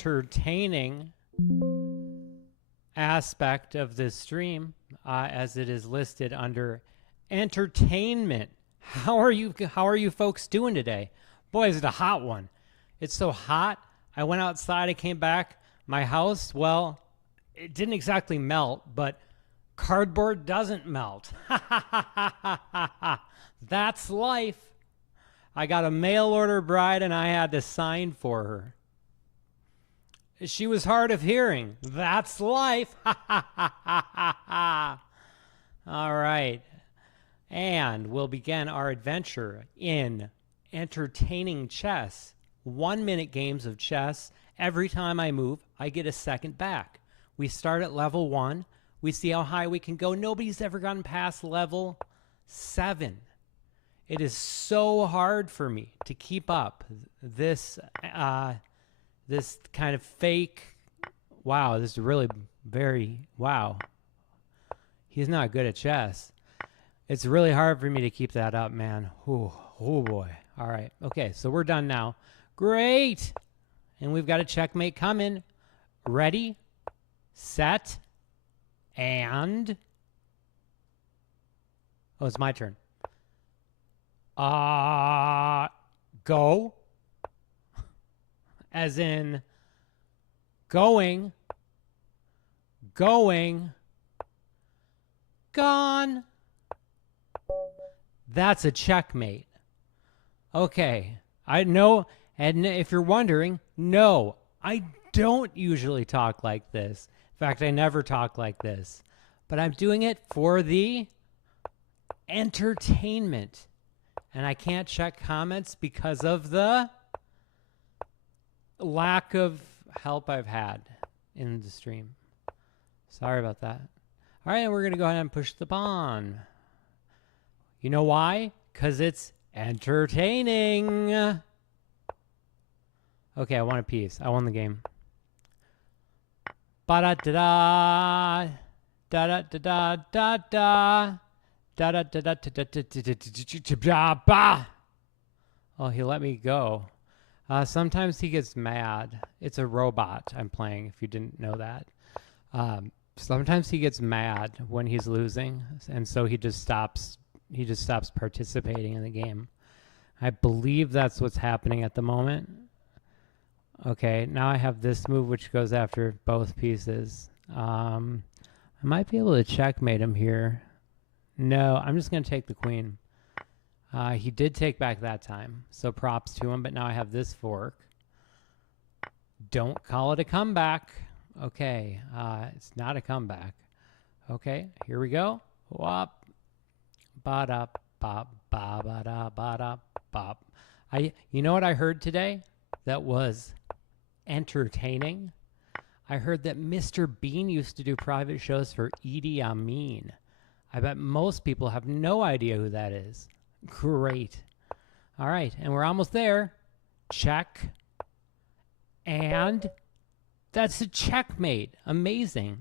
entertaining aspect of this stream, as it is listed under entertainment. How are you folks doing today? Boy, is it a hot one. It's so hot. I went outside, I came back. My house, well, it didn't exactly melt, but cardboard doesn't melt. That's life. I got a mail order bride and I had to sign for her. She was hard of hearing. That's life. All right. And we'll begin our adventure in entertaining chess. 1 minute games of chess. Every time I move, I get a second back. We start at level 1. We see how high we can go. Nobody's ever gotten past level 7. It is so hard for me to keep up this this kind of fake. Wow, this is really very wow. He's not good at chess. It's really hard for me to keep that up, man. Oh boy. All right. Okay, so we're done now. Great. And we've got a checkmate coming. Ready, set, and oh, it's my turn. Go. As in going, gone. That's a checkmate. Okay, I know, and if you're wondering, no, I don't usually talk like this. In fact, I never talk like this. But I'm doing it for the entertainment. And I can't check comments because of the lack of help I've had in the stream. Sorry about that. All right, and we're going to go ahead and push the pawn. You know why? Because it's entertaining. Okay, I won a piece. I won the game. Ba-da-da-da. Da-da-da-da-da-da. Da-da-da-da-da-da-da-da-da-da-da. Oh, he let me go. Sometimes he gets mad. It's a robot I'm playing, if you didn't know that. Sometimes he gets mad when he's losing, and so he just stops participating in the game. I believe that's what's happening at the moment. Okay, now I have this move which goes after both pieces. I might be able to checkmate him here. No, I'm just going to take the queen. He did take back that time, so props to him, but now I have this fork. Don't call it a comeback. Okay, it's not a comeback. Okay, here we go. Wop. Ba-da, bop, ba-ba-da, ba-da, bop. You know what I heard today that was entertaining? I heard that Mr. Bean used to do private shows for Idi Amin. I bet most people have no idea who that is. Great. All right, and we're almost there. Check. And that's a checkmate. Amazing.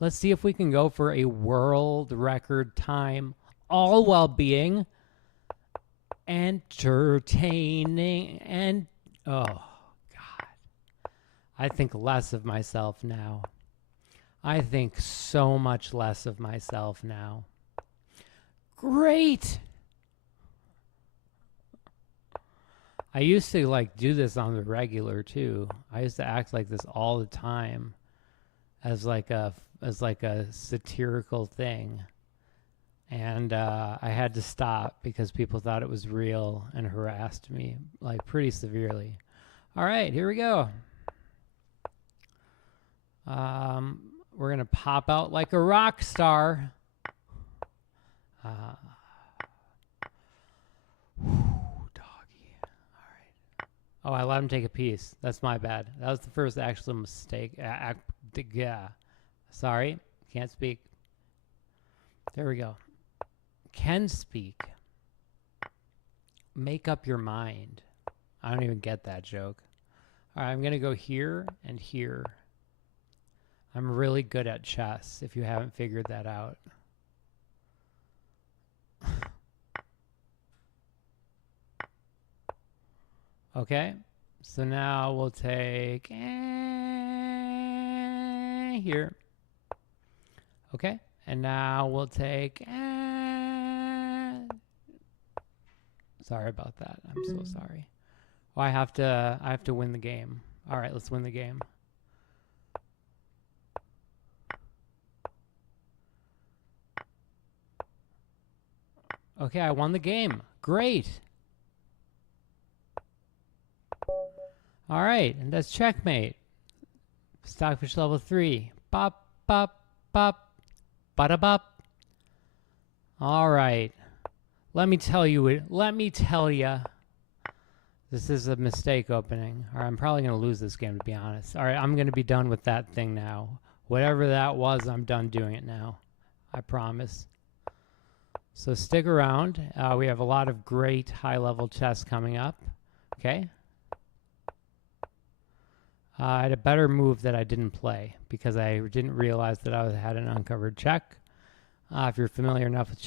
Let's see if we can go for a world record time, all while being entertaining. And, oh, God. I think less of myself now. I think so much less of myself now. Great. I used to like do this on the regular too. I used to act like this all the time as like a satirical thing. And I had to stop because people thought it was real and harassed me like pretty severely. All right, here we go. We're going to pop out like a rock star. Doggy. All right. Oh, I let him take a piece. That's my bad. That was the first actual mistake. Yeah. Sorry. Can't speak. There we go. Can speak. Make up your mind. I don't even get that joke. All right, I'm going to go here and here. I'm really good at chess, if you haven't figured that out. Okay, So now we'll take here. Okay. And now we'll take sorry about that. I'm so sorry. Well, I have to win the game. All right, let's win the game. Okay, I won the game. Great. All right, and that's checkmate. Stockfish level 3. Bop, bop, bop, bada bop. All right. Let me tell you. This is a mistake opening. All right, I'm probably going to lose this game, to be honest. All right, I'm going to be done with that thing now. Whatever that was, I'm done doing it now. I promise. So stick around. We have a lot of great high-level chess coming up. Okay. I had a better move that I didn't play because I didn't realize that I had an uncovered check. If you're familiar enough with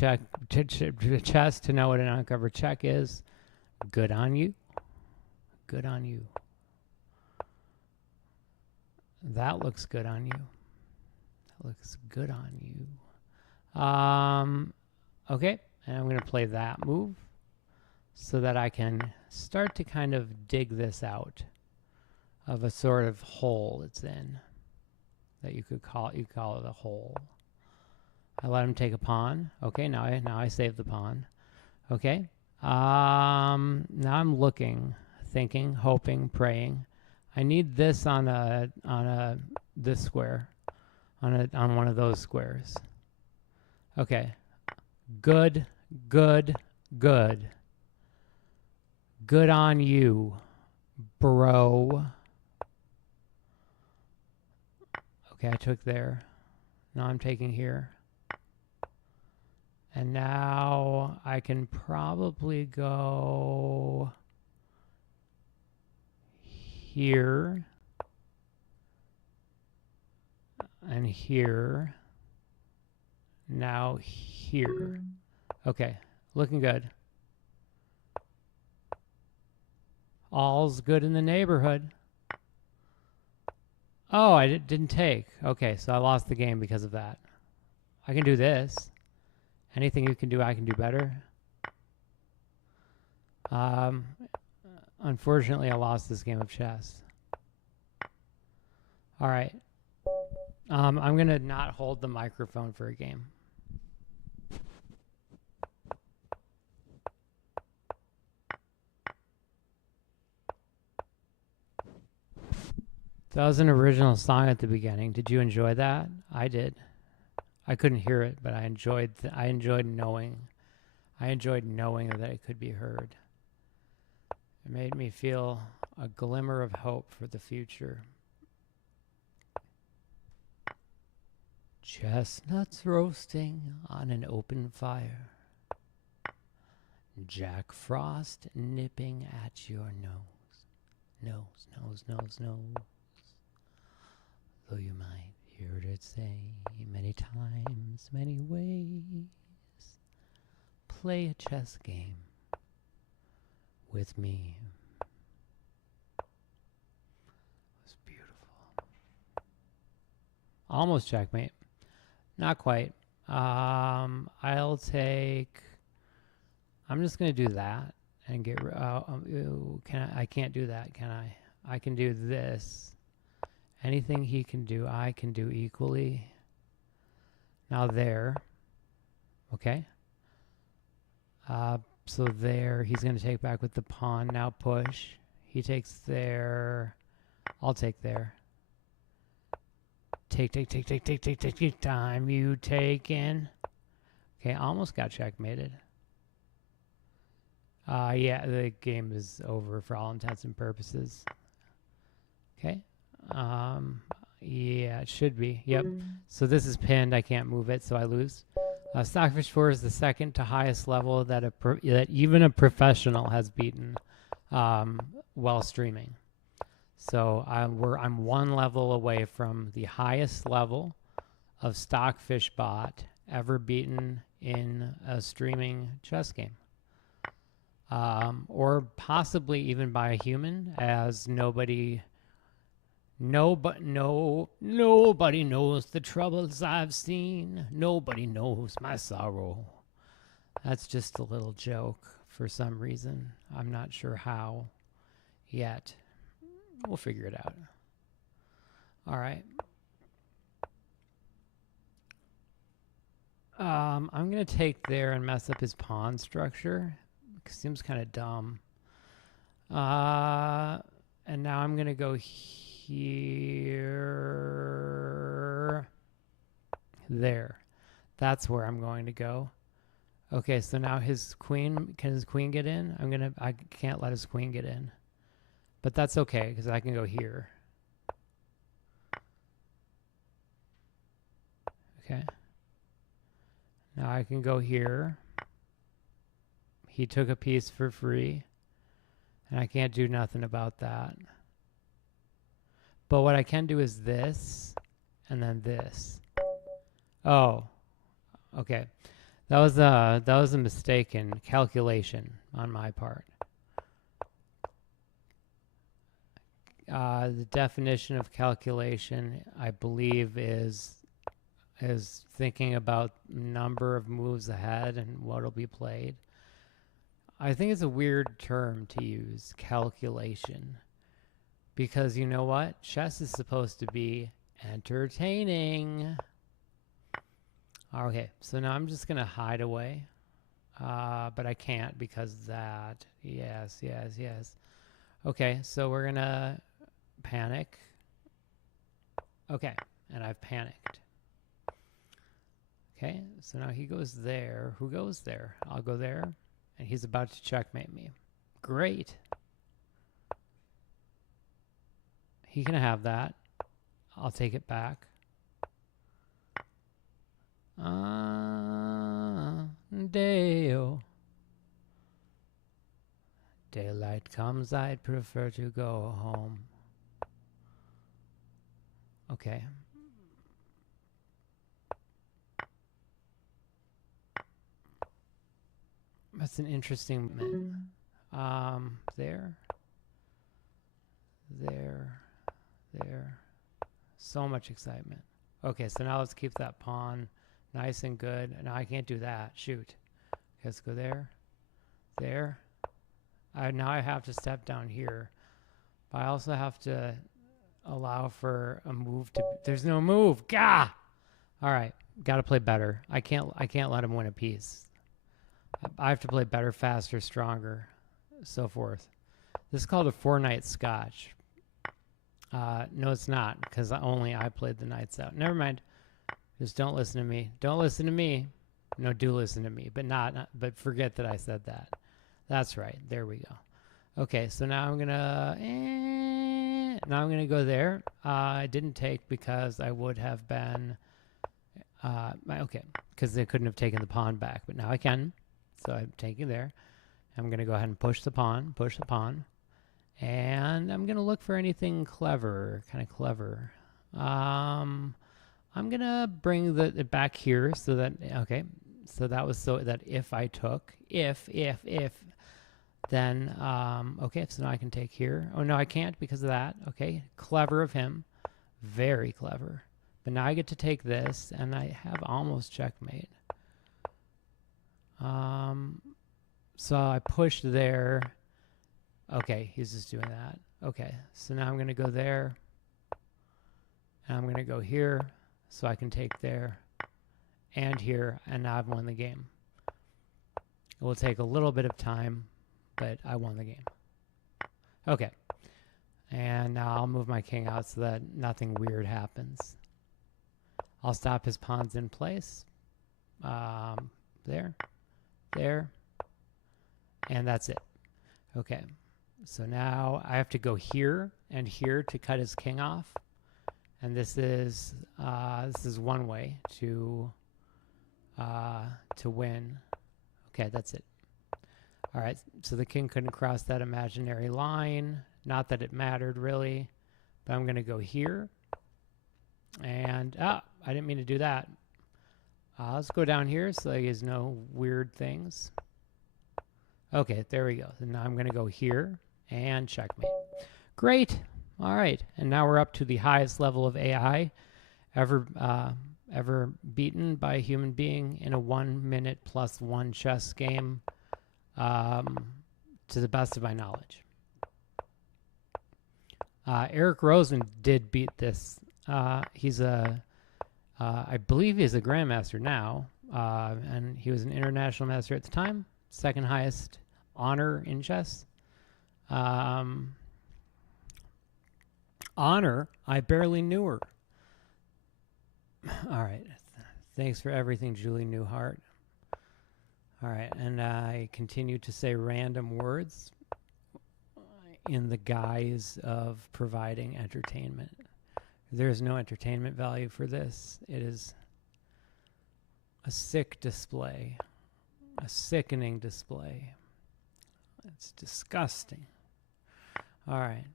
chess to know what an uncovered check is, good on you. Good on you. That looks good on you. That looks good on you. Okay, and I'm going to play that move so that I can start to kind of dig this out of a sort of hole it's in that you call it a hole. I let him take a pawn. Okay, now I save the pawn. Okay. Now I'm looking, thinking, hoping, praying. I need this on this square, on one of those squares. Okay. Good, good, good. Good on you, bro. Okay, I took there. Now I'm taking here. And now I can probably go here and here. Now here. Okay, looking good. All's good in the neighborhood. Oh, I didn't take. Okay, so I lost the game because of that. I can do this. Anything you can do, I can do better. Unfortunately, I lost this game of chess. All right. I'm going to not hold the microphone for a game. That was an original song at the beginning. Did you enjoy that? I did. I couldn't hear it, but I enjoyed knowing that it could be heard. It made me feel a glimmer of hope for the future. Chestnuts roasting on an open fire. Jack Frost nipping at your nose. Nose, nose, nose, nose. Though you might hear it say many times, many ways, play a chess game with me. It was beautiful. Almost checkmate. Not quite. I'll take... I'm just going to do that and get... I can't do that, can I? I can do this. Anything he can do, I can do equally. Now there. Okay. So there, he's going to take back with the pawn. Now push. He takes there. I'll take there. Take time you taken. Okay, almost got checkmated. Yeah, the game is over for all intents and purposes. Okay. Yeah, it should be. Yep. So this is pinned. I can't move it, so I lose. Stockfish 4 is the second to highest level that that even a professional has beaten while streaming. So I'm one level away from the highest level of Stockfish bot ever beaten in a streaming chess game. or possibly even by a human, as nobody knows the troubles I've seen. Nobody knows my sorrow. That's just a little joke for some reason. I'm not sure how yet. We'll figure it out. All right. I'm going to take there and mess up his pawn structure. It seems kind of dumb. And now I'm going to go here. There. That's where I'm going to go. Okay, so now his queen, can his queen get in? I can't let his queen get in. But that's okay, because I can go here. Okay. Now I can go here. He took a piece for free, and I can't do nothing about that. But what I can do is this, and then this. Oh, okay. That was a mistaken calculation on my part. The definition of calculation, I believe, is thinking about number of moves ahead and what'll be played. I think it's a weird term to use, calculation, because you know what? Chess is supposed to be entertaining. Okay, so now I'm just going to hide away, but I can't because that. Yes. Okay, so we're going to panic. Okay, and I've panicked. Okay, so now he goes there. Who goes there? I'll go there, and he's about to checkmate me. Great. He can have that. I'll take it back. Deo. Daylight comes, I'd prefer to go home. Okay. That's an interesting moment. There. So much excitement. Okay, so now let's keep that pawn nice and good. Now I can't do that. Shoot. Okay, let's go there. There. Now I have to step down here. But I also have to allow for a move to... There's no move. Gah! All right. Got to play better. I can't let him win a piece. I have to play better, faster, stronger, so forth. This is called a four-night scotch. No, it's not, because only I played the nights out. Never mind. Just don't listen to me. Don't listen to me. No, do listen to me, but forget that I said that. That's right. There we go. Okay, so now I'm gonna go there. I didn't take because I would have been okay, because they couldn't have taken the pawn back, but now I can. So I'm taking there. I'm gonna go ahead and push the pawn, and I'm gonna look for anything clever, kind of clever. I'm gonna bring it back here so that so that was so that if I took then okay, so now I can take here. Oh no, I can't because of that. Okay, clever of him, very clever. But now I get to take this, and I have almost checkmate. So I pushed there. Okay, he's just doing that. Okay, so now I'm going to go there. And I'm going to go here so I can take there and here, and now I've won the game. It will take a little bit of time, but I won the game. Okay, and now I'll move my king out so that nothing weird happens. I'll stop his pawns in place. There, and that's it. Okay, so now I have to go here and here to cut his king off, and this is one way to win. Okay, that's it. All right, so the king couldn't cross that imaginary line. Not that it mattered really, but I'm going to go here, and I didn't mean to do that. Let's go down here so there's no weird things. Okay, there we go. So now I'm going to go here and checkmate. Great. All right. And now we're up to the highest level of AI ever beaten by a human being in a 1 minute plus 1 chess game, to the best of my knowledge. Eric Rosen did beat this. He's I believe he's a grandmaster now, and he was an international master at the time, second highest honor in chess. Honor, I barely knew her. All right. Thanks for everything, Julie Newhart. All right, and I continue to say random words in the guise of providing entertainment. There's no entertainment value for this. It is a sick display, a sickening display. It's disgusting. All right.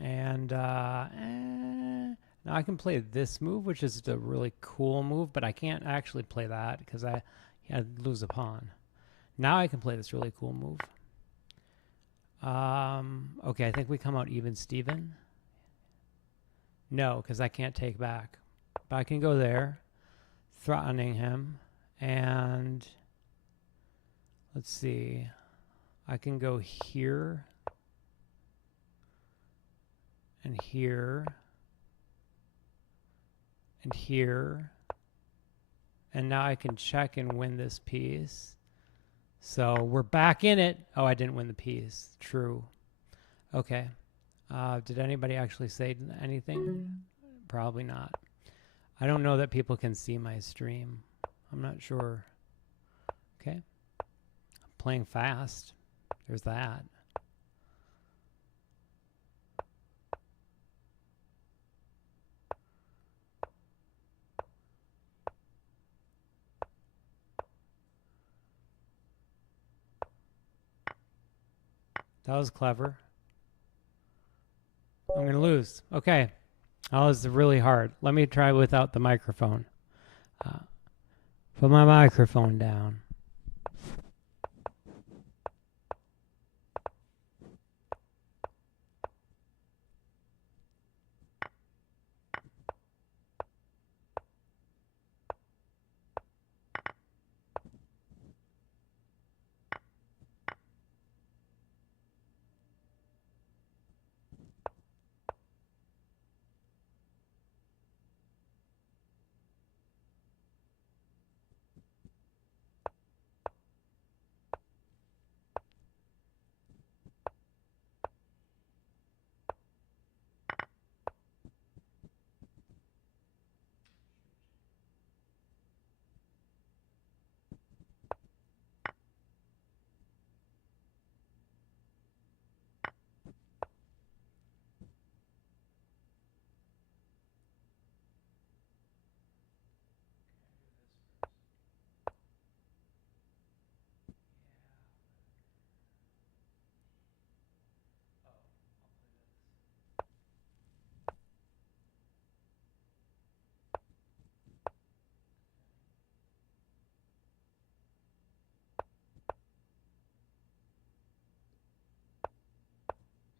And now I can play this move, which is a really cool move, but I can't actually play that because I'd lose a pawn. Now I can play this really cool move. Okay, I think we come out even Steven. No, because I can't take back. But I can go there, threatening him, and let's see. I can go here and here and here, and now I can check and win this piece. So we're back in it. Oh, I didn't win the piece. True. Okay. Did anybody actually say anything? Probably not. I don't know that people can see my stream. I'm not sure. Okay. I'm playing fast. There's that. That was clever. I'm going to lose. Okay. That was really hard. Let me try without the microphone. Put my microphone down.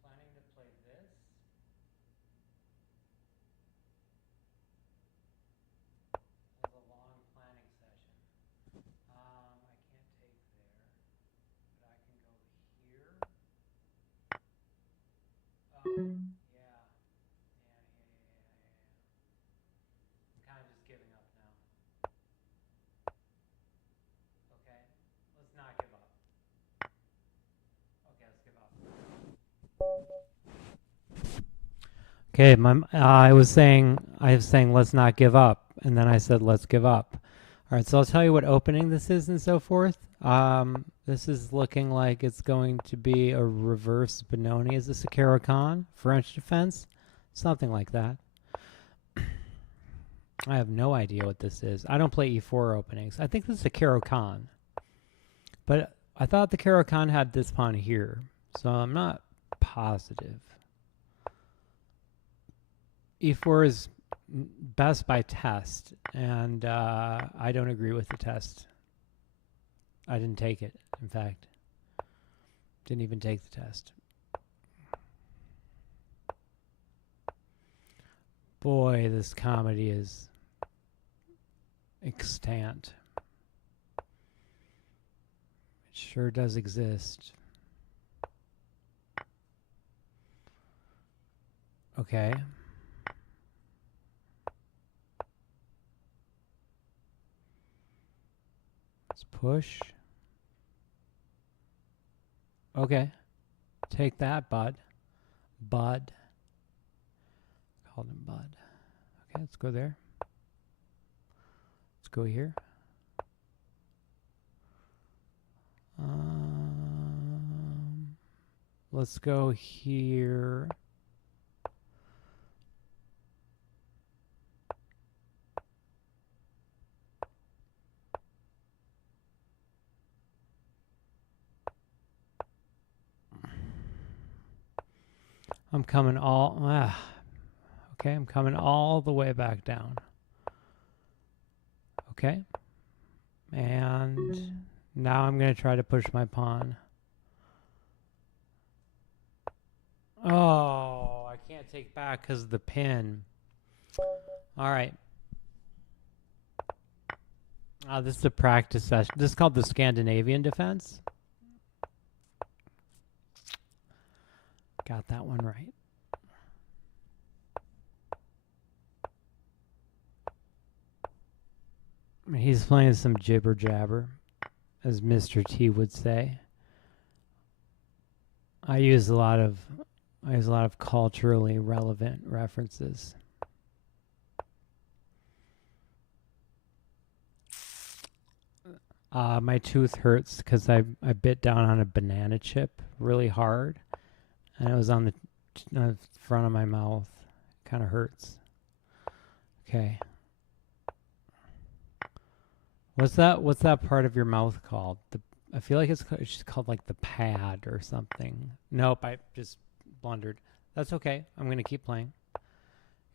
Planning to play this. This was a long planning session. I can't take there, but I can go here. Oh, yeah. I'm kind of just giving up now. Okay, let's not give up. Okay, let's give up. Okay, I was saying let's not give up, and then I said let's give up. All right, so I'll tell you what opening this is and so forth. This is looking like it's going to be a reverse Benoni. Is this a Caro-Kann, French defense? Something like that. I have no idea what this is. I don't play e4 openings. I think this is a Caro-Kann. But I thought the Caro-Kann had this pawn here, so I'm not positive. e4 is best by test, and I don't agree with the test. I didn't take it, in fact. Didn't even take the test. Boy, this comedy is extant. It sure does exist. Okay. Let's push. Okay. Take that, bud. Bud. Called him Bud. Okay, let's go there. Let's go here. Let's go here. I'm coming all, okay, I'm coming all the way back down. Okay. And now I'm going to try to push my pawn. Oh, I can't take back because of the pin. All right. This is a practice session. This is called the Scandinavian defense. Got that one right. He's playing some jibber jabber, as Mr. T would say. I use a lot of culturally relevant references. My tooth hurts because I bit down on a banana chip really hard, and it was on the front of my mouth. Kind of hurts. Okay. What's that part of your mouth called? I feel like it's just called like the pad or something. Nope, I just blundered. That's okay. I'm going to keep playing.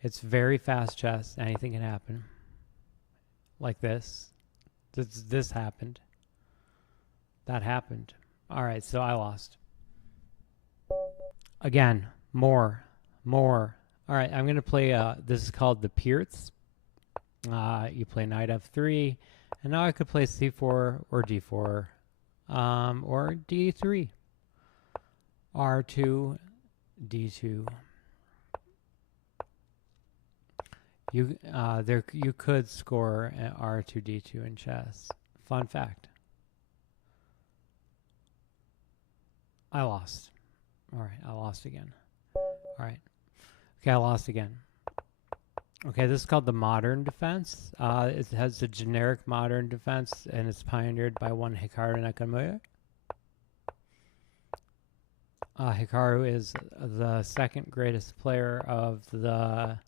It's very fast chess. Anything can happen. Like this. This happened. That happened. All right, so I lost. Again, more. All right, I'm going to play, this is called the Pirc. You play knight f3, and now I could play c4 or d4, or d3, r2, d2. You could score an r2, d2 in chess. Fun fact. I lost. All right, I lost again. All right. Okay, I lost again. Okay, this is called the modern defense. It has the generic modern defense, and it's pioneered by one Hikaru Nakamura. Hikaru is the second greatest player of the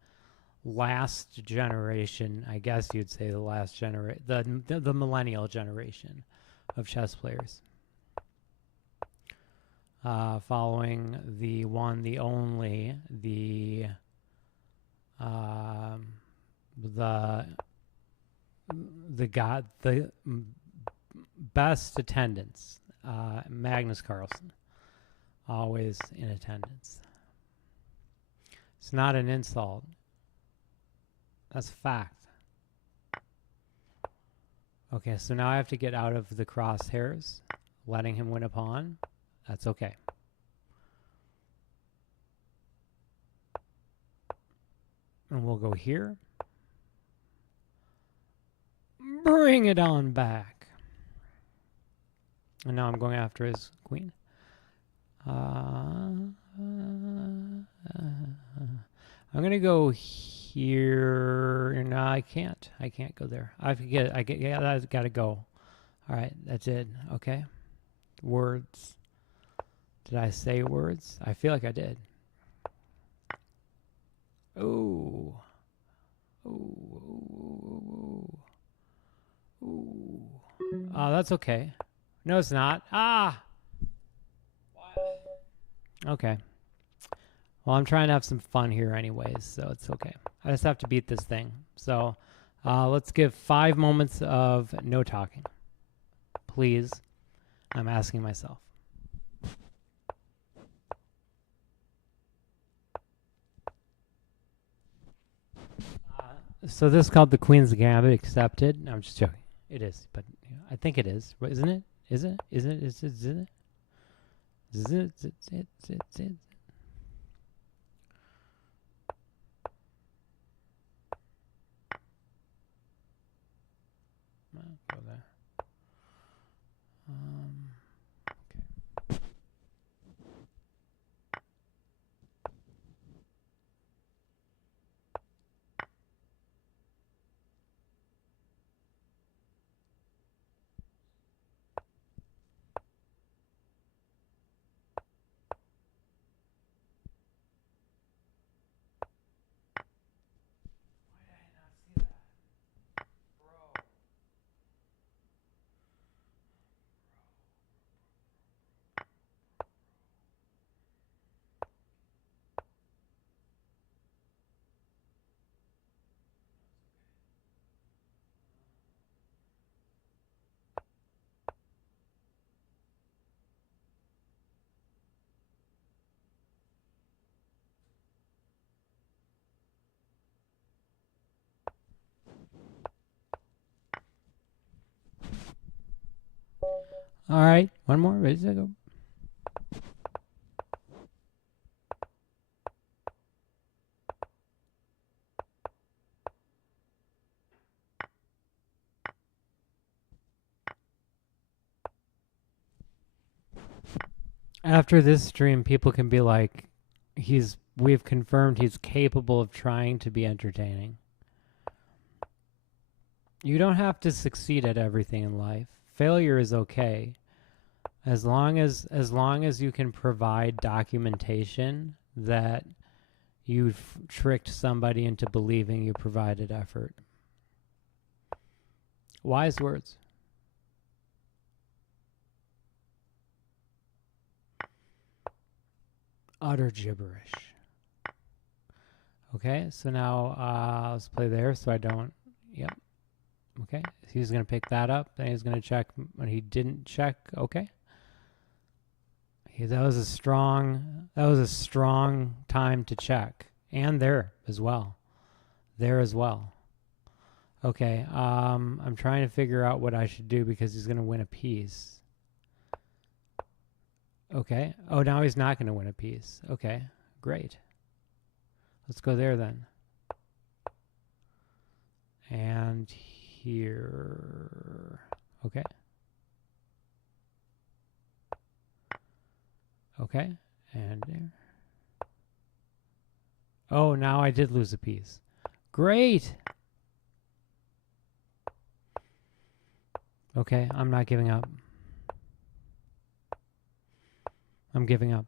last generation. I guess you'd say the last generation, the millennial generation of chess players. Following the one, the only, the best attendance, Magnus Carlsen, always in attendance. It's not an insult. That's a fact. Okay, so now I have to get out of the crosshairs, letting him win a pawn. That's okay. And we'll go here. Bring it on back. And now I'm going after his queen. I'm going to go here. No, I can't. I can't go there. Yeah, that's got to go. All right, that's it. Okay. Words. Did I say words? I feel like I did. Ooh. Ooh. Ooh. Oh, that's okay. No, it's not. Ah! What? Okay. Well, I'm trying to have some fun here anyways, so it's okay. I just have to beat this thing. So let's give 5 moments of no talking. Please. I'm asking myself. So this is called the Queen's Gambit. Accepted. No, I'm just joking. It is, but I think it is. Isn't it? Is it? Is it? Is it? Is it? Is it? Is it? Is it? Go there. Okay. All right, one more. Ready to go? After this stream, people can be like, we've confirmed he's capable of trying to be entertaining. You don't have to succeed at everything in life. Failure is okay. As long as you can provide documentation that you've tricked somebody into believing you provided effort. Wise words. Utter gibberish. Okay, so now let's play there so I don't, yep. Okay, he's going to pick that up, then he's going to check when he didn't check, okay. That was a strong time to check. And there as well. There as well. Okay, I'm trying to figure out what I should do because he's going to win a piece. Okay. Oh, now he's not going to win a piece. Okay, great. Let's go there then. And here. Okay. Okay, and there. Oh, now I did lose a piece. Great! Okay, I'm not giving up. I'm giving up.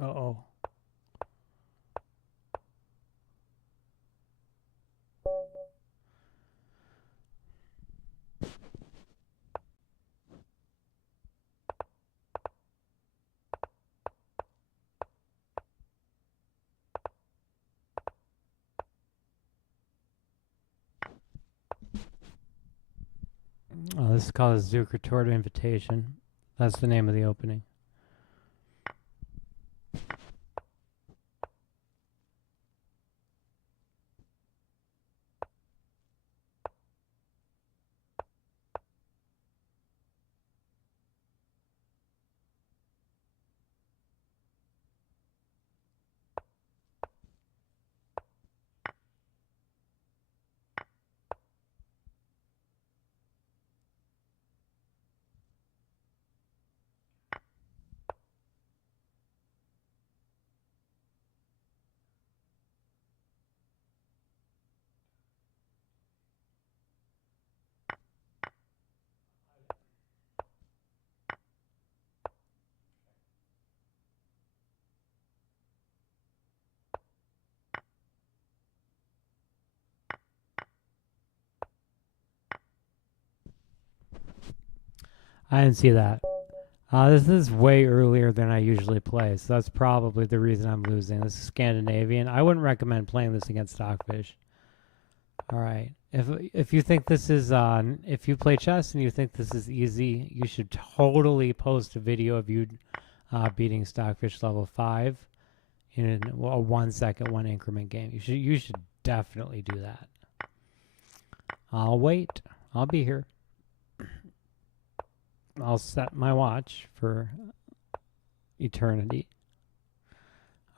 Uh-oh. Oh, this is called a Zukertort invitation. That's the name of the opening. I didn't see that. This is way earlier than I usually play, so that's probably the reason I'm losing. This is Scandinavian. I wouldn't recommend playing this against Stockfish. All right. If you think this is if you play chess and you think this is easy, you should totally post a video of you beating Stockfish level 5 in a 1 second, 1 increment game. You should definitely do that. I'll wait. I'll be here. I'll set my watch for eternity.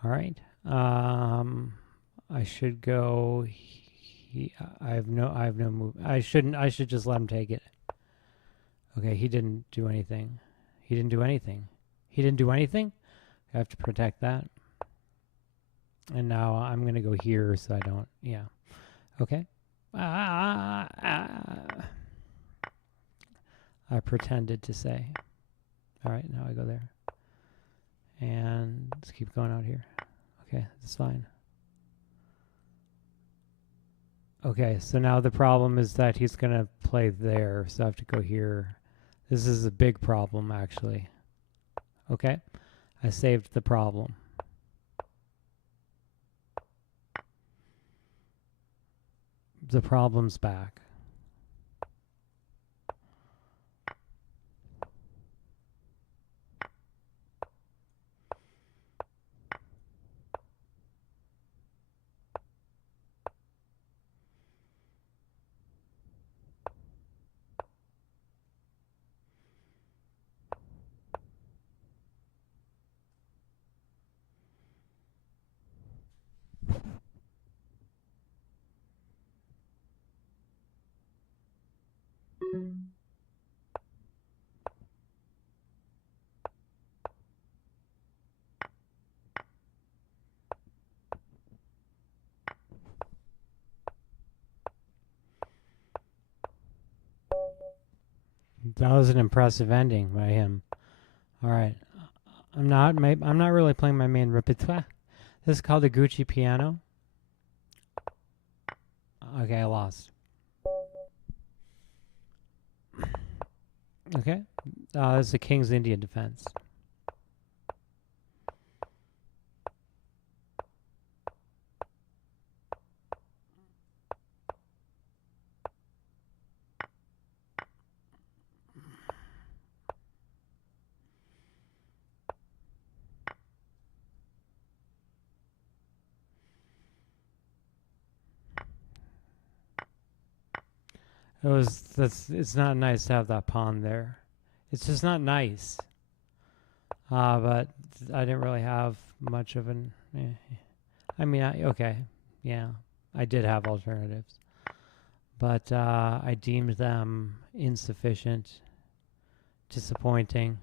All right. I should go. I have no move. I should just let him take it. Okay, he didn't do anything. He didn't do anything. He didn't do anything? I have to protect that. And now I'm going to go here so I don't, yeah. Okay. I pretended to say. All right, now I go there. And let's keep going out here. Okay, that's fine. Okay, so now the problem is that he's going to play there, so I have to go here. This is a big problem, actually. Okay, I saved the problem. The problem's back. That was an impressive ending by him. All right, I'm not really playing my main repertoire. This is called the Giucci piano. Okay, I lost. Okay, this is the King's Indian defense. It's not nice to have that pawn there. It's just not nice. But I didn't really have much of an. I mean, okay, yeah, I did have alternatives, but I deemed them insufficient, disappointing.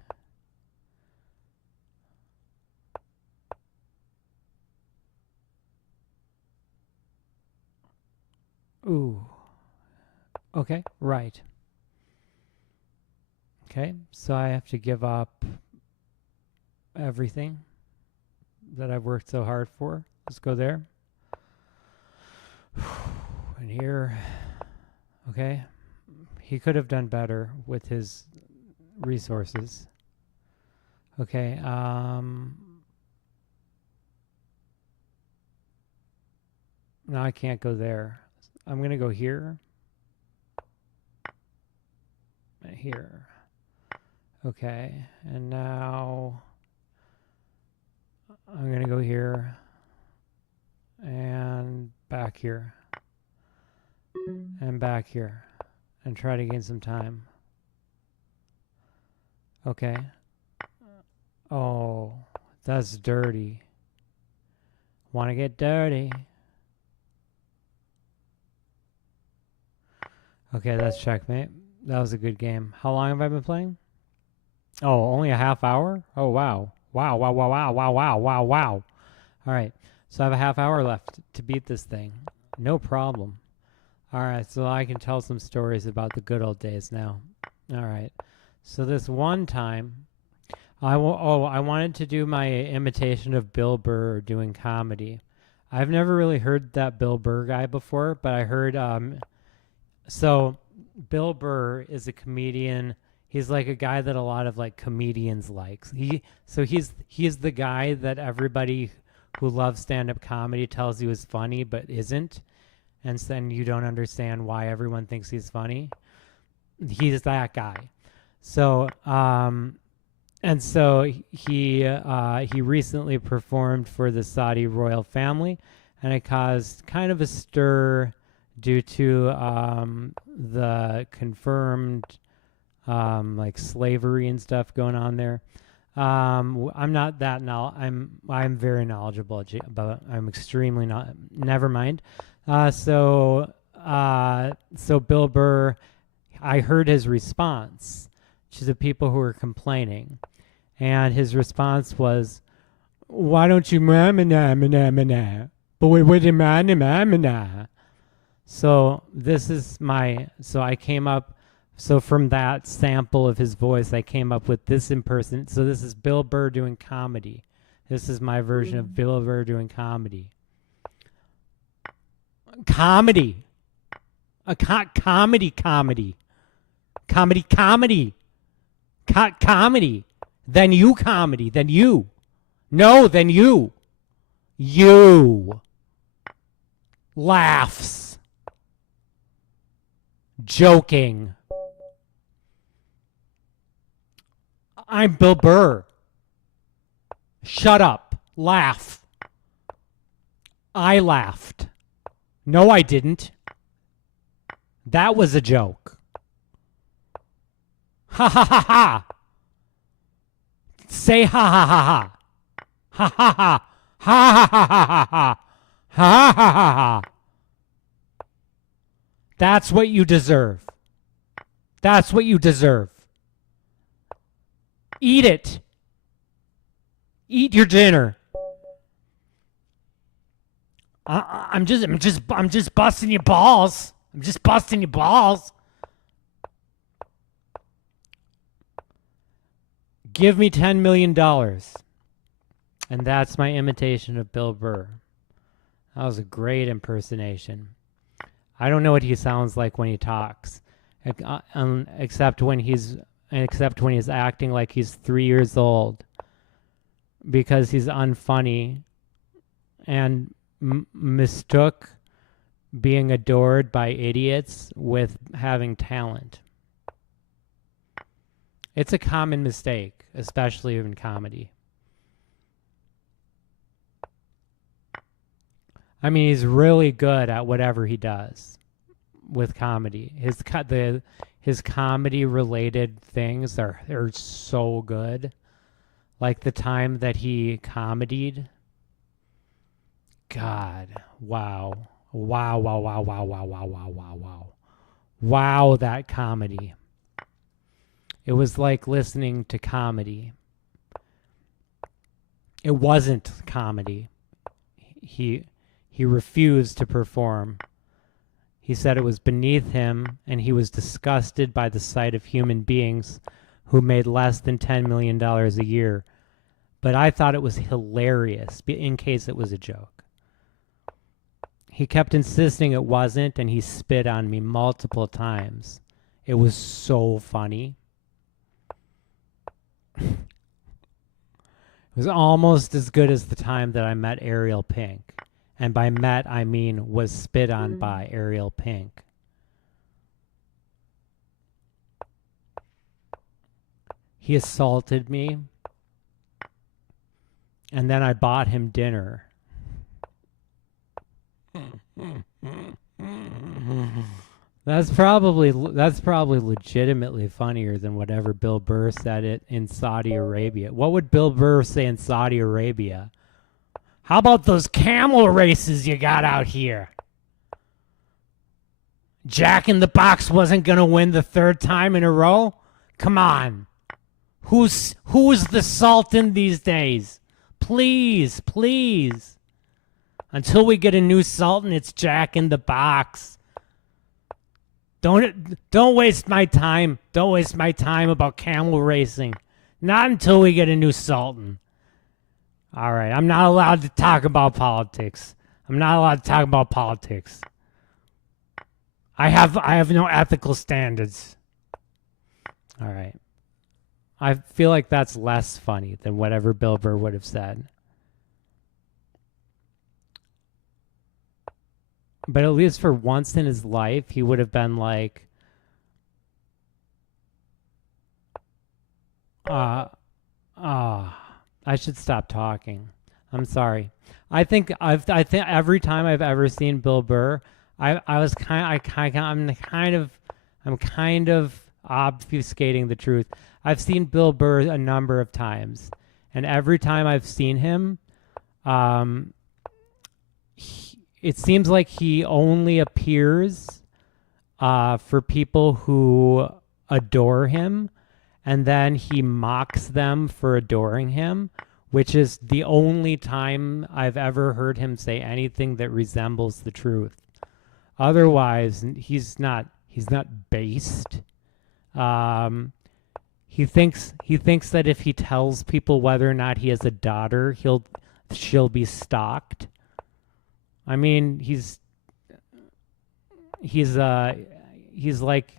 Ooh. Okay, right. Okay, so I have to give up everything that I've worked so hard for. Let's go there. And here, okay. He could have done better with his resources. Okay, now I can't go there. I'm going to go here. Here. Okay, and now I'm going to go here and back here and back here and try to gain some time. Okay. Oh, that's dirty. Want to get dirty. Okay, that's checkmate. That was a good game. How long have I been playing? Oh, only a half hour? Oh, wow. Wow, wow, wow, wow, wow, wow, wow, wow. All right. So I have a half hour left to beat this thing. No problem. All right. So I can tell some stories about the good old days now. All right. So this one time, I wanted to do my imitation of Bill Burr doing comedy. I've never really heard that Bill Burr guy before, but I heard, so Bill Burr is a comedian. He's like a guy that a lot of like comedians likes. He's the guy that everybody who loves stand-up comedy tells you is funny but isn't, and then you don't understand why everyone thinks he's funny. He's that guy. So and so he recently performed for the Saudi royal family, and it caused kind of a stir due to the confirmed like slavery and stuff going on there. I'm not that I'm very knowledgeable about. I'm extremely not. Never mind. So Bill Burr, I heard his response to the people who were complaining, and his response was, "Why don't you So this is my. So I came up. So from that sample of his voice, I came up with this impersonation. So this is Bill Burr doing comedy. This is my version of Bill Burr doing comedy. Comedy. Comedy. Then you comedy. Then you. No, then you. You. Laughs. Joking. I'm Bill Burr. Shut up. Laugh. I laughed. No, I didn't. That was a joke. Ha ha ha ha. Say ha ha ha ha. Ha ha ha. Ha ha ha ha ha ha. Ha ha ha ha. That's what you deserve. That's what you deserve. Eat it. Eat your dinner. I'm just busting your balls. I'm just busting your balls. Give me $10 million. And that's my imitation of Bill Burr. That was a great impersonation. I don't know what he sounds like when he talks, except when he's acting like he's 3 years old, because he's unfunny and mistook being adored by idiots with having talent. It's a common mistake, especially in comedy. I mean, he's really good at whatever he does with comedy. His comedy-related things are so good. Like the time that he comedied. God, wow. Wow, wow, wow, wow, wow, wow, wow, wow, wow. Wow, that comedy. It was like listening to comedy. It wasn't comedy. He refused to perform. He said it was beneath him, and he was disgusted by the sight of human beings who made less than $10 million a year. But I thought it was hilarious, in case it was a joke. He kept insisting it wasn't, and he spit on me multiple times. It was so funny. It was almost as good as the time that I met Ariel Pink. And by met, I mean was spit on by Ariel Pink. He assaulted me. And then I bought him dinner. That's probably legitimately funnier than whatever Bill Burr said it in Saudi Arabia. What would Bill Burr say in Saudi Arabia? How about those camel races you got out here? Jack in the Box wasn't going to win the third time in a row? Come on. Who's the Sultan these days? Please, please. Until we get a new Sultan, it's Jack in the Box. Don't waste my time. Don't waste my time about camel racing. Not until we get a new Sultan. All right, I'm not allowed to talk about politics. I'm not allowed to talk about politics. I have no ethical standards. All right. I feel like that's less funny than whatever Bill Burr would have said. But at least for once in his life, he would have been like, I should stop talking. I'm sorry. I think every time I've ever seen Bill Burr, I'm kind of obfuscating the truth. I've seen Bill Burr a number of times, and every time I've seen him, it seems like he only appears for people who adore him, and then he mocks them for adoring him, which is the only time I've ever heard him say anything that resembles the truth. Otherwise, he's not based. He thinks that if he tells people whether or not he has a daughter, she'll be stalked. I mean, he's like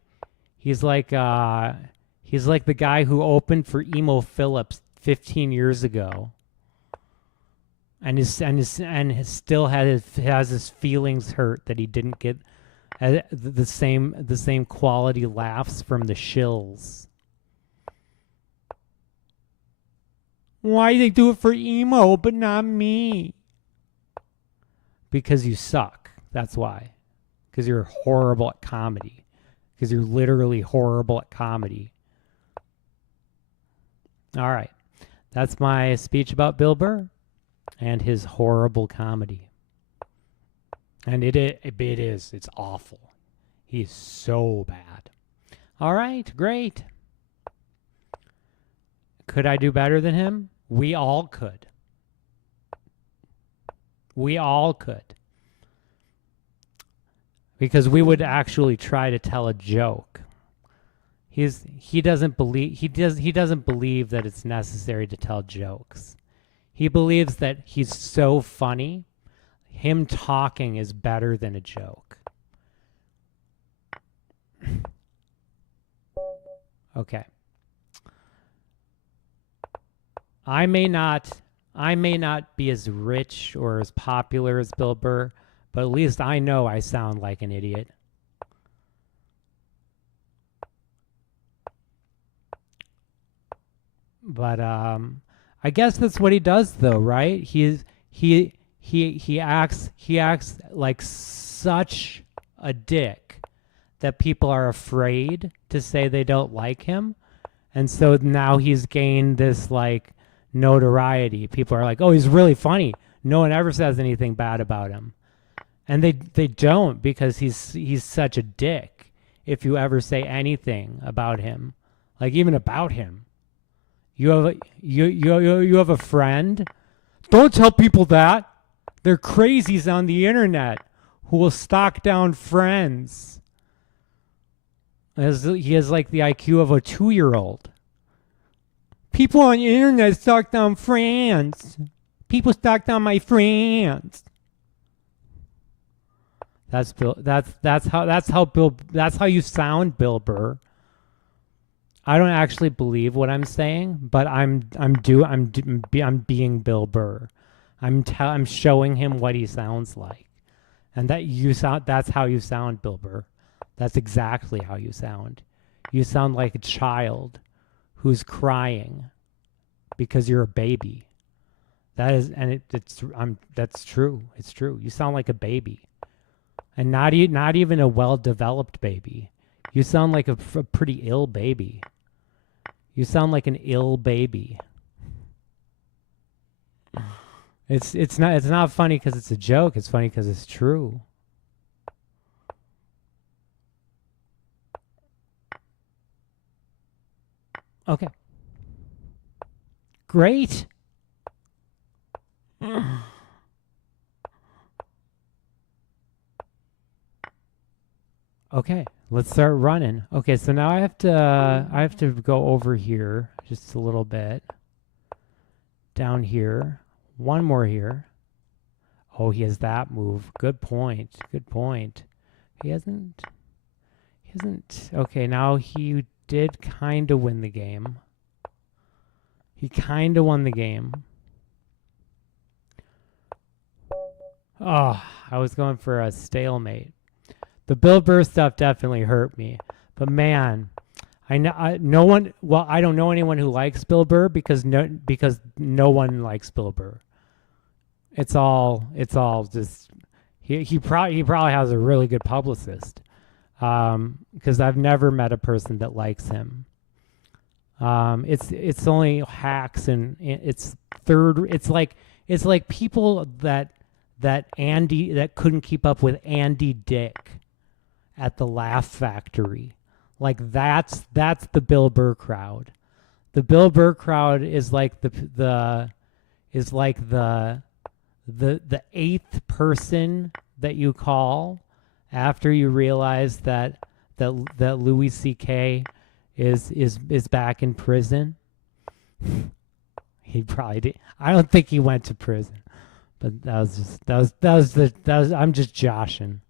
the guy who opened for Emo Phillips 15 years ago, and still has his feelings hurt that he didn't get the same quality laughs from the shills. Why they do it for Emo but not me? Because you suck. That's why. Because you're horrible at comedy. Because you're literally horrible at comedy. All right. That's my speech about Bill Burr and his horrible comedy. And it is. It's awful. He's so bad. All right. Great. Could I do better than him? We all could. We all could. Because we would actually try to tell a joke. He doesn't believe that it's necessary to tell jokes. He believes that he's so funny, him talking is better than a joke. Okay. I may not be as rich or as popular as Bill Burr, but at least I know I sound like an idiot. But I guess that's what he does, though, right? He acts like such a dick that people are afraid to say they don't like him, and so now he's gained this like notoriety. People are like, "Oh, he's really funny." No one ever says anything bad about him, and they don't, because he's such a dick. If you ever say anything about him, like even about him, you have a friend. Don't tell people that. They're crazies on the internet who will stalk down friends. He has like the IQ of a 2-year-old. People on the internet stalk down friends. People stalk down my friends. That's Bill. That's how you sound, Bill Burr. I don't actually believe what I'm saying, but I'm being Bill Burr. I'm showing him what he sounds like, and that's how you sound, Bill Burr. That's exactly how you sound. You sound like a child who's crying because you're a baby. That's true. It's true. You sound like a baby, and not even a well-developed baby. You sound like a pretty ill baby. You sound like an ill baby. It's not funny because it's a joke. It's funny because it's true. Okay. Great. Okay, let's start running. Okay, so now I have to go over here just a little bit. Down here. One more here. Oh, he has that move. Good point. Good point. He hasn't. Okay, now he did kind of win the game. He kind of won the game. Oh, I was going for a stalemate. The Bill Burr stuff definitely hurt me. But man, I don't know anyone who likes Bill Burr because no one likes Bill Burr. It's all just he probably has a really good publicist. Because I've never met a person that likes him. It's only hacks and it's like people that couldn't keep up with Andy Dick at the Laugh Factory. Like that's the Bill Burr crowd. The Bill Burr crowd is like the eighth person that you call after you realize that Louis C.K. is back in prison. He probably did. I don't think he went to prison, but I'm just joshing.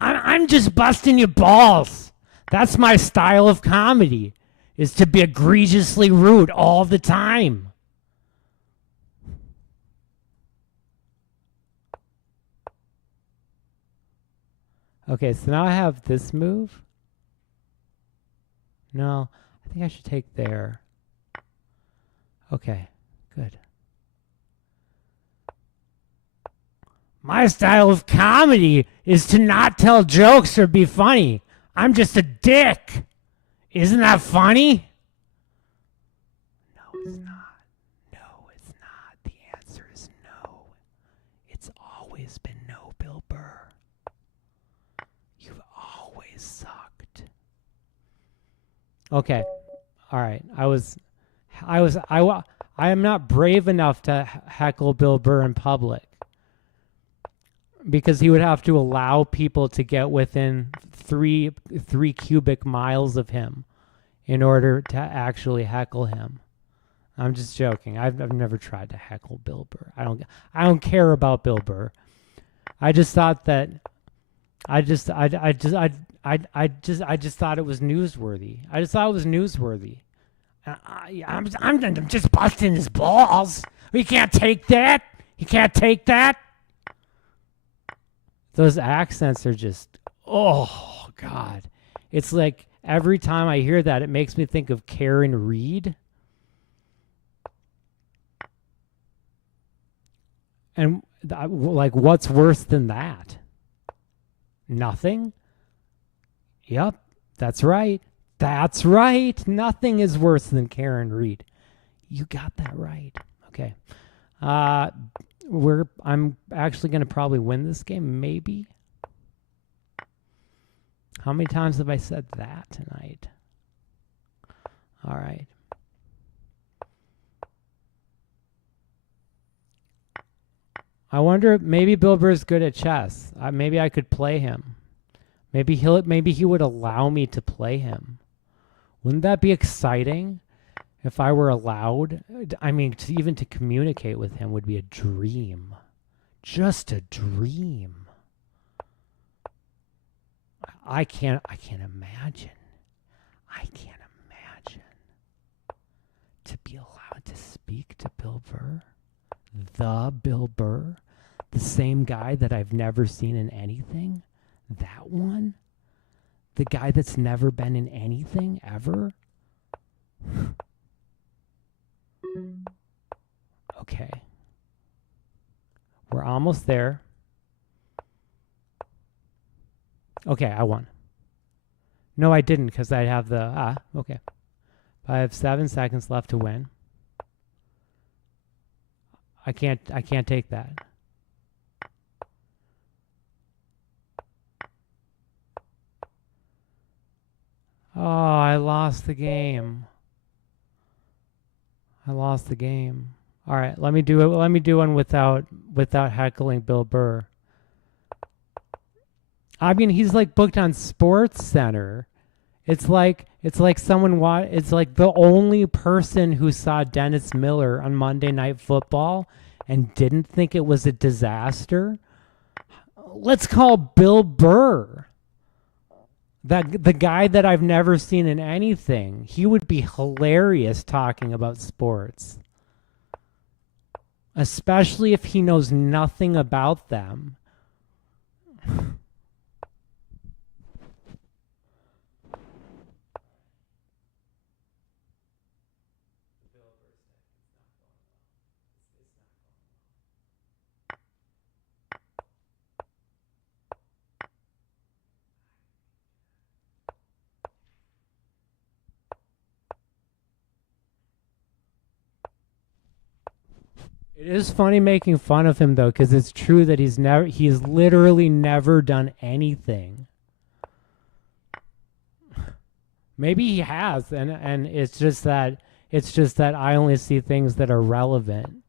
I'm just busting your balls. That's my style of comedy, is to be egregiously rude all the time. Okay, so now I have this move. No, I think I should take there. Okay, good. My style of comedy is to not tell jokes or be funny. I'm just a dick. Isn't that funny? No, it's not. No, it's not. The answer is no. It's always been no, Bill Burr. You've always sucked. Okay. All right. I am not brave enough to heckle Bill Burr in public, because he would have to allow people to get within three cubic miles of him in order to actually heckle him. I'm just joking. I've never tried to heckle Bill Burr. I don't care about Bill Burr. I just thought that I just thought it was newsworthy. I'm just busting his balls. He can't take that. Those accents are just, oh, God. It's like every time I hear that, it makes me think of Karen Reed. And like, what's worse than that? Nothing? Yep, that's right. That's right. Nothing is worse than Karen Reed. You got that right. Okay. I'm actually going to probably win this game, maybe. How many times have I said that tonight? All right. I wonder, maybe Bill Burr's good at chess. Maybe I could play him. Maybe he would allow me to play him. Wouldn't that be exciting? If I were allowed, I mean, even to communicate with him would be a dream. Just a dream. I can't imagine. To be allowed to speak to Bill Burr. The Bill Burr. The same guy that I've never seen in anything. That one. The guy that's never been in anything ever. Okay. We're almost there. Okay, I won. No, I didn't, because I have the... okay. I have 7 seconds left to win. I can't take that. Oh, I lost the game. All right, let me do it. Let me do one without heckling Bill Burr. I mean, he's like booked on Sports Center. It's like someone it's like the only person who saw Dennis Miller on Monday Night Football and didn't think it was a disaster. Let's call Bill Burr That the guy that I've never seen in anything. He would be hilarious talking about sports. Especially if he knows nothing about them. It is funny making fun of him though, because it's true that he's literally never done anything. Maybe he has, and it's just that I only see things that are relevant.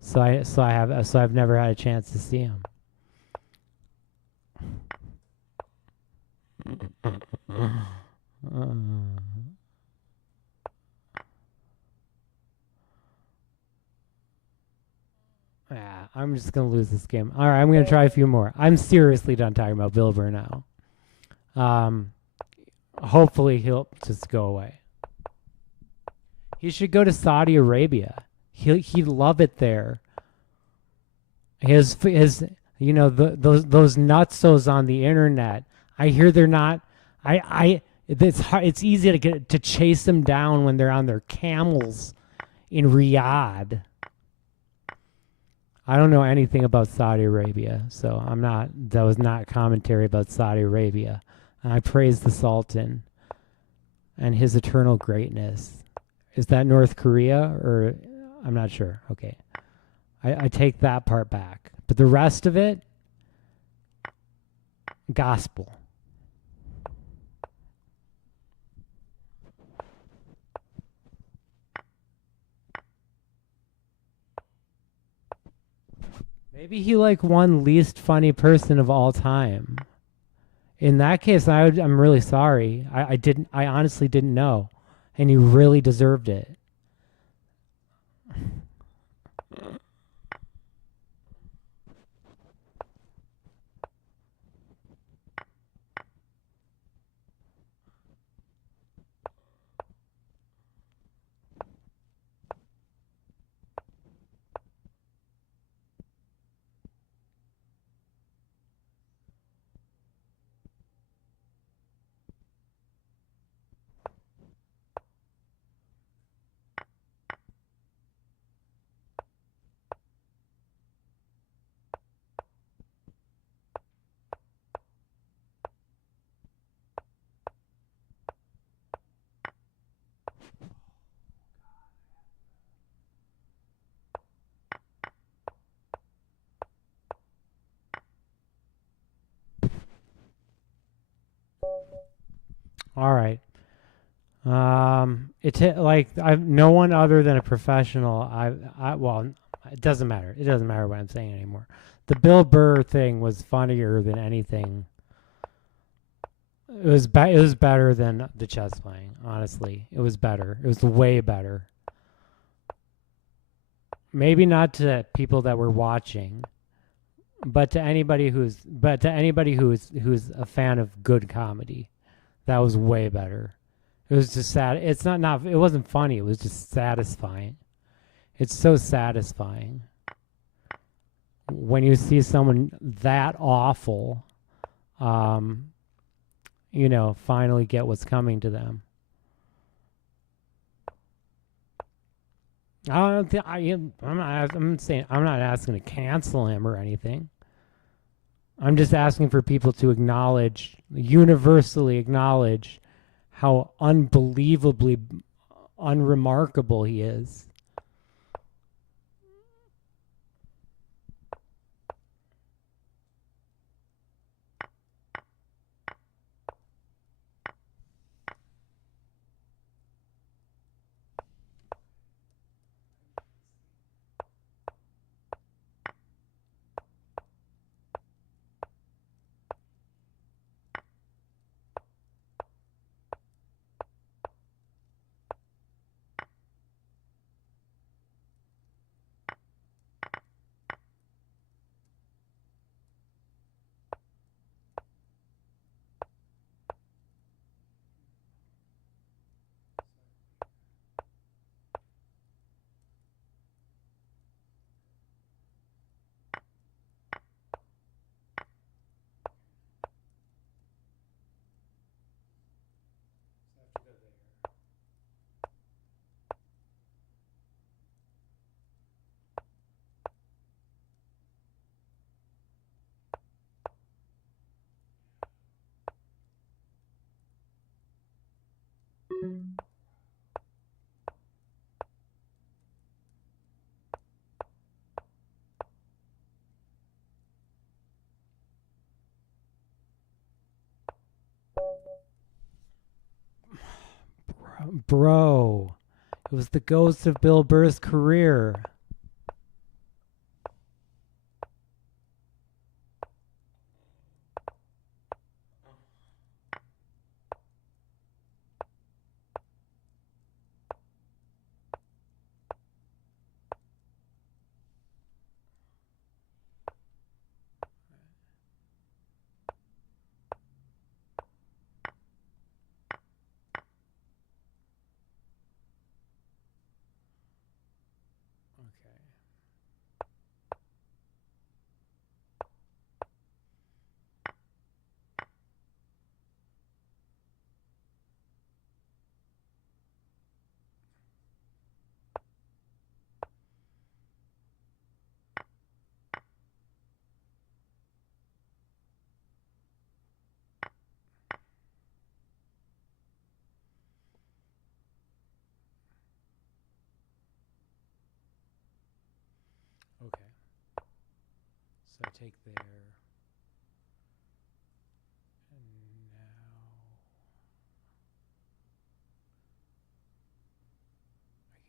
So I've never had a chance to see him. Yeah, I'm just gonna lose this game. All right, I'm gonna try a few more. I'm seriously done talking about Bill Burr now. Hopefully he'll just go away. He should go to Saudi Arabia. He'd love it there. His those nutsos on the internet. I hear they're not. It's hard, it's easy to chase them down when they're on their camels in Riyadh. I don't know anything about Saudi Arabia, so that was not commentary about Saudi Arabia. I praise the Sultan and his eternal greatness. Is that North Korea or I'm not sure. Okay. I take that part back. But the rest of it, gospel. Maybe he won least funny person of all time. In that case, I'm really sorry. I honestly didn't know, and he really deserved it. All right. I've no one other than a professional. Well, it doesn't matter. It doesn't matter what I'm saying anymore. The Bill Burr thing was funnier than anything. It was better than the chess playing. Honestly, it was better. It was way better. Maybe not to people that were watching, but to anybody who's a fan of good comedy. That was way better. It was just sad. It wasn't funny. It was just satisfying. It's so satisfying when you see someone that awful, finally get what's coming to them. I'm not asking to cancel him or anything. I'm just asking for people to universally acknowledge how unbelievably unremarkable he is. Bro. It was the ghost of Bill Burr's career. Okay. So take there. And now I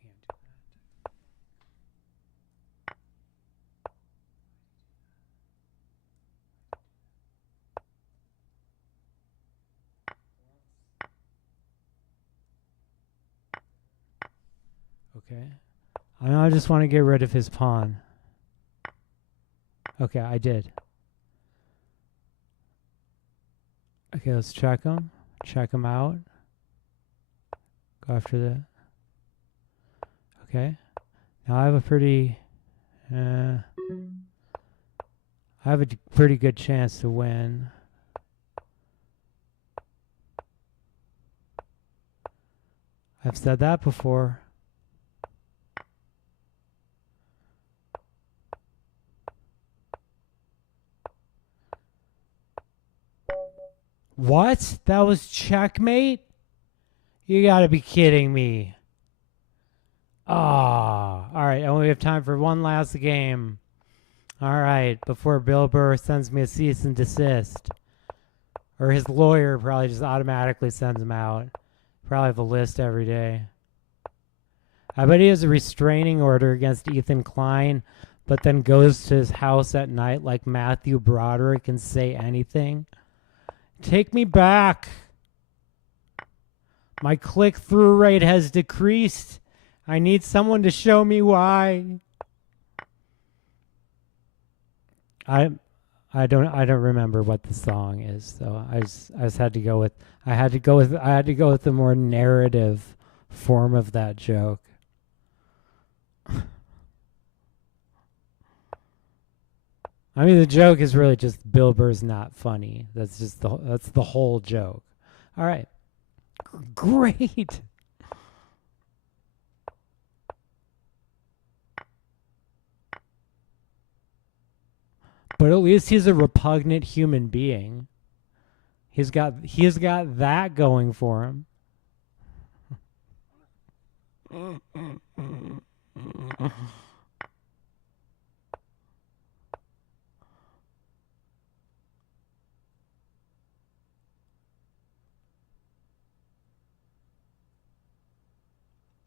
can't do that. Okay. I just want to get rid of his pawn. Okay, I did. Okay, let's check him. Check him out. Go after the... Okay. Now I have a pretty... I have a pretty good chance to win. I've said that before. What? That was checkmate? You gotta be kidding me. Ah, all right. And we have time for one last game. All right, before Bill Burr sends me a cease and desist. Or his lawyer probably just automatically sends him out. Probably have a list every day. I bet he has a restraining order against Ethan Klein, but then goes to his house at night like Matthew Broderick and say anything. Take me back. My click-through rate has decreased. I need someone to show me why. I don't remember what the song is, so I just had to go with I had to go with the more narrative form of that joke. I mean, the joke is really just Bill Burr's not funny. That's the whole joke. All right. Great. But at least he's a repugnant human being. He's got that going for him.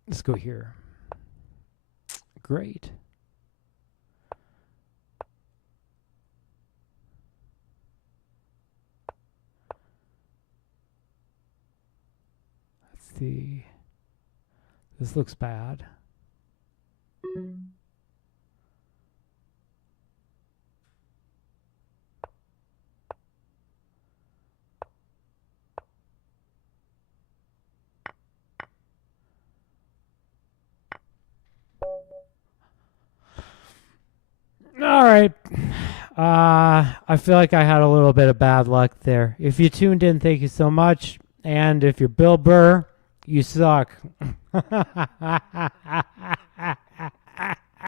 Let's go here. Great. Let's see. This looks bad. All right. I feel like I had a little bit of bad luck there. If you tuned in, thank you so much. And if you're Bill Burr, you suck.